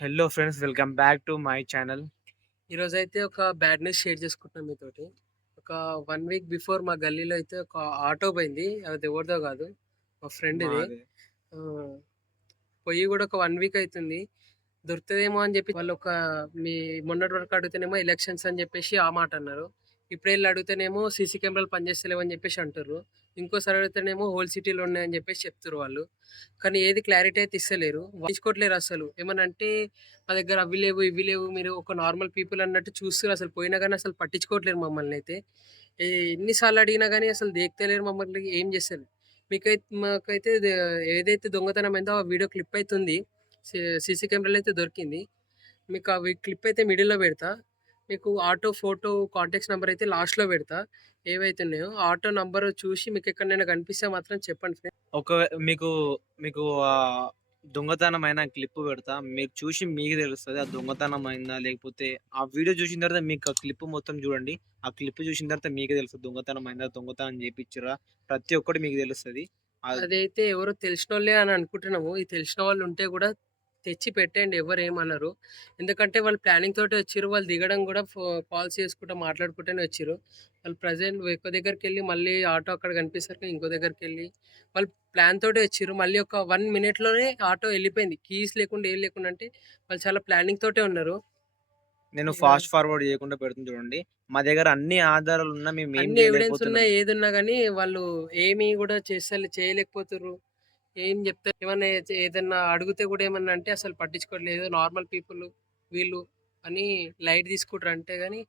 Hello friends, welcome back to my channel. ఈరోజైతే ఒక bad news share చేసుకుంటున్నాం మీతోటి. ఒక 1 వీక్ బిఫోర్ మా గల్లీలో అయితే ఒక ఆటో పోయింది. అది ఎవరిదో కాదు, మా ఫ్రెండ్‌ది. మాది ఆహ్, పోయి కూడా ఒక 1 వీక్ అయితుంది. దొరుకుతదేమో అని చెప్పి వాళ్ళొక మీ మొన్నటి వరకు అడిగితేనేమో ఎలక్షన్స్ అని చెప్పేసి ఆ మాట అన్నారు. ఇప్పుడెళ్లి అడిగితేనేమో సీసీ కెమెరాలు పనిచేస్తలేవని చెప్పేసి అంటుర్రు. ఇంకోసారి అడిగితేనేమో హోల్ సిటీలో ఉన్నాయని చెప్పేసి చెప్తుర్రు వాళ్ళు. కానీ ఏది క్లారిటీ అయితే ఇస్తలేరు. పట్టించుకోవట్లేరు అసలు. ఏమన్నా అంటే మా దగ్గర అవి లేవు, ఇవి లేవు. మీరు ఒక నార్మల్ పీపుల్ అన్నట్టు చూస్తుర్రు. అసలు పోయినా గాని అసలు పట్టించుకోవట్లేరు మమ్మల్నయితే. ఎన్ని సార్లు అడిగినా గాని అసలు దేక్తలేరు మమ్మల్ని. ఏం చేస్తలేరు. మాకైతే ఏదైతే దొంగతనం అయిందో ఆ వీడియో క్లిప్ అయితే ఉంది. సీ సీసీ కెమెరాలో అయితే దొరికింది. మీకు అవి క్లిప్ అయితే మిడిల్‌లో పెడతా. మీకు ఆటో ఫోటో కాంటాక్ట్స్ నంబర్ అయితే లాస్ట్‌లో పెడతా. ఏవైతే ఉన్నాయో ఆటో నంబర్ చూసి మీకు ఎక్కడైనా కనిపిస్తే మాత్రం చెప్పండి ఫ్రెండ్స్. ఒక మీకు మీకు దొంగతనమైన క్లిప్ పెడతా. మీరు చూసి మీకు తెలుస్తది. ఆ దొంగతనం అయిందా? లేకపోతే ఆ వీడియో చూసిన తర్వాత మీకు ఆ క్లిప్ మొత్తం చూడండి. ఆ క్లిప్ చూసిన తర్వాత మీకే తెలుస్తది. దొంగతనం అయిందా? దొంగతనం చేపిచ్చిర్రా? ప్రతి ఒక్కటి మీకు తెలుస్తది. ఆహ్, అదైతే ఎవరో తెలిసినోళ్ళే అని అనుకుంటున్నాము. ఈ తెలిసిన వాళ్ళు ఉంటే గూడా తెచ్చి పెట్టేయండి, ఎవ్వరేమనరు. ఎందుకంటే వాళ్ళు ప్లానింగ్ తోటే వచ్చిర్రు. వాళ్ళు దిగడం గూడా కాల్స్ చేసుకుంటా మాట్లాడుకుంటూనే వచ్చిర్రు. వాళ్ళు ప్రెజెంట్ ఒక దగ్గరికెళ్ళి మళ్ళీ ఆటో అక్కడ కనిపించేసరికి ఇంకో దగ్గరికెళ్ళి వాళ్ళు ప్లాన్ తోటే వచ్చిర్రు. మళ్ళీ ఒక 1 మినిట్‌లోనే ఆటో ఎళ్ళిపోయింది. కీస్ లేకుండా ఏం లేకుండా అంటే వాళ్ళు చాలా ప్లానింగ్ తోటే ఉన్నారు. నేను ఇగ ఫాస్ట్ ఫార్వర్డ్ చేయకుండా పెడుతున్నా చూడండి. మా దగ్గర అన్ని ఆధారాలున్నా మేమేం అన్ని ఎవిడెన్స్ చేయలేకపోతున్నాం. ఉన్నాయి, ఏదున్నా గానీ వాళ్ళు ఏమి గూడా చేయలేకపోతుర్రు. ఏం జెప్తారు? ఏమన్నా ఏదన్నా అడిగితే గూడా ఏమన్నా అంటే అసలు పట్టించుకోవట్లేదు. నార్మల్ పీపుల్ వీళ్ళు అని లైట్ తీసుకుంటారు అంతే గాని,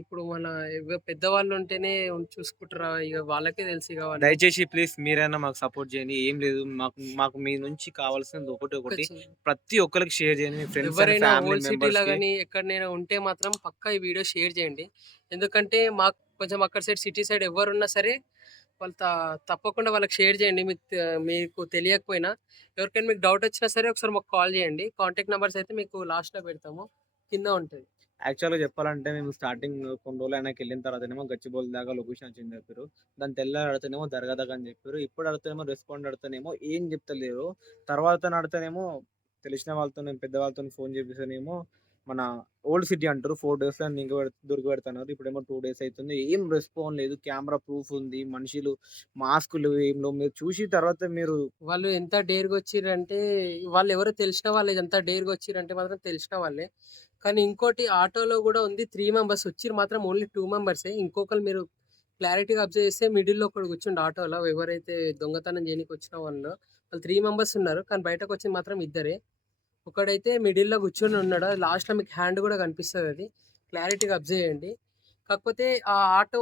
ఇప్పుడు మన పెద్దవాళ్ళు ఉంటేనే చూసుకుంటారా? ఇగ వాళ్ళకే తెలుసు ఇగ అవన్నీ. దయచేసి ప్లీజ్ మీరైనా మాకు సపోర్ట్ చేయండి. ఏం లేదు. మాకు మాకు మీ నుంచి కావాల్సింది ఒకటి. ఖచ్చి ప్రతి ఒక్కరికి షేర్ చేయండి. మీ ఫ్రెండ్స్ అండ్ ఎవరైనా ఫ్యామిలీ ఓల్డ్ సిటీ‌లో మెంబర్స్‌కి. గాని ఎక్కడనైనా ఉంటే మాత్రం పక్కా ఈ వీడియో షేర్ చేయండి. ఎందుకంటే మాకు కొంచెం అక్కడ సైడ్ సిటీ సైడ్ ఎవ్వరున్నా సరే వాళ్ళు తప్పకుండా వాళ్ళకి షేర్ చేయండి. మీకు తెలియకపోయినా ఎవరికైనా మీకు డౌట్ వచ్చినా సరే ఒకసారి మాకు కాల్ చేయండి. కాంటాక్ట్ నంబర్స్ అయితే మీకు లాస్ట్‌లో పెడతాము. కింద ఉంటది. యాక్చువల్‌గా చెప్పాలంటే మేము స్టార్టింగ్ కొన్ని రోజులు వెనకెళ్ళిన తర్వాతనేమో గచ్చిబౌలి దాకా లొకేషన్ వచ్చిందని చెప్పిర్రు. దాని తెల్లారి అడిగితేనేమో దర్గా దాకా అని చెప్పిర్రు. ఇప్పుడు అడిగితేనేమో రెస్పాండ్ అడిగితేనేమో ఏం చెప్తలేరు. తర్వాత అడిగితేనేమో తెలిసిన వాళ్ళతోని పెద్దవాళ్ళతోని ఫోన్ చేపిస్తేనేమో మన ఓల్డ్ సిటీ అంటారు. 4 డేస్‌లో దొరికిపెడతన్నారు. ఇప్పుడేమో 2 డేస్ అయితుంది. ఏం రెస్పాండ్ లేదు. కెమెరా ప్రూఫ్ ఉంది. మనుషులు మాస్కులు ఏం లేవు. మీరు చూసి తర్వాత మీరు వాళ్ళు ఎంత డేర్‌గొచ్చిర్రంటే వాళ్ళెవరో తెలిసిన వాళ్ళే, ఎంత డేర్‌గొచ్చిర్రంటే మాత్రం తెలిసిన వాళ్ళే. కానీ ఇంకోటి ఆటోలో గూడా ఉంది 3 మెంబర్స్ వచ్చిర్రు మాత్రం ఓన్లీ 2 మెంబర్సే. ఇంకొకళ్ళు మీరు క్లారిటీగా అబ్జర్వ్ చేస్తే మిడిల్‌లో ఒకడు కూర్చుండు ఆటోలో. ఎవరైతే దొంగతనం చేయనీకొచ్చిన వాళ్ళు 3 మెంబర్స్ ఉన్నారు. కానీ బయటకొచ్చింది మాత్రం ఇద్దరే. ఒకడైతే మిడిల్‌లో కూర్చొని ఉన్నాడు. లాస్ట్‌లో మీకు హ్యాండ్ గూడా కనిపిస్తదది. క్లారిటీగా అబ్జర్వ్ చేయండి. కాకపోతే ఆ ఆటో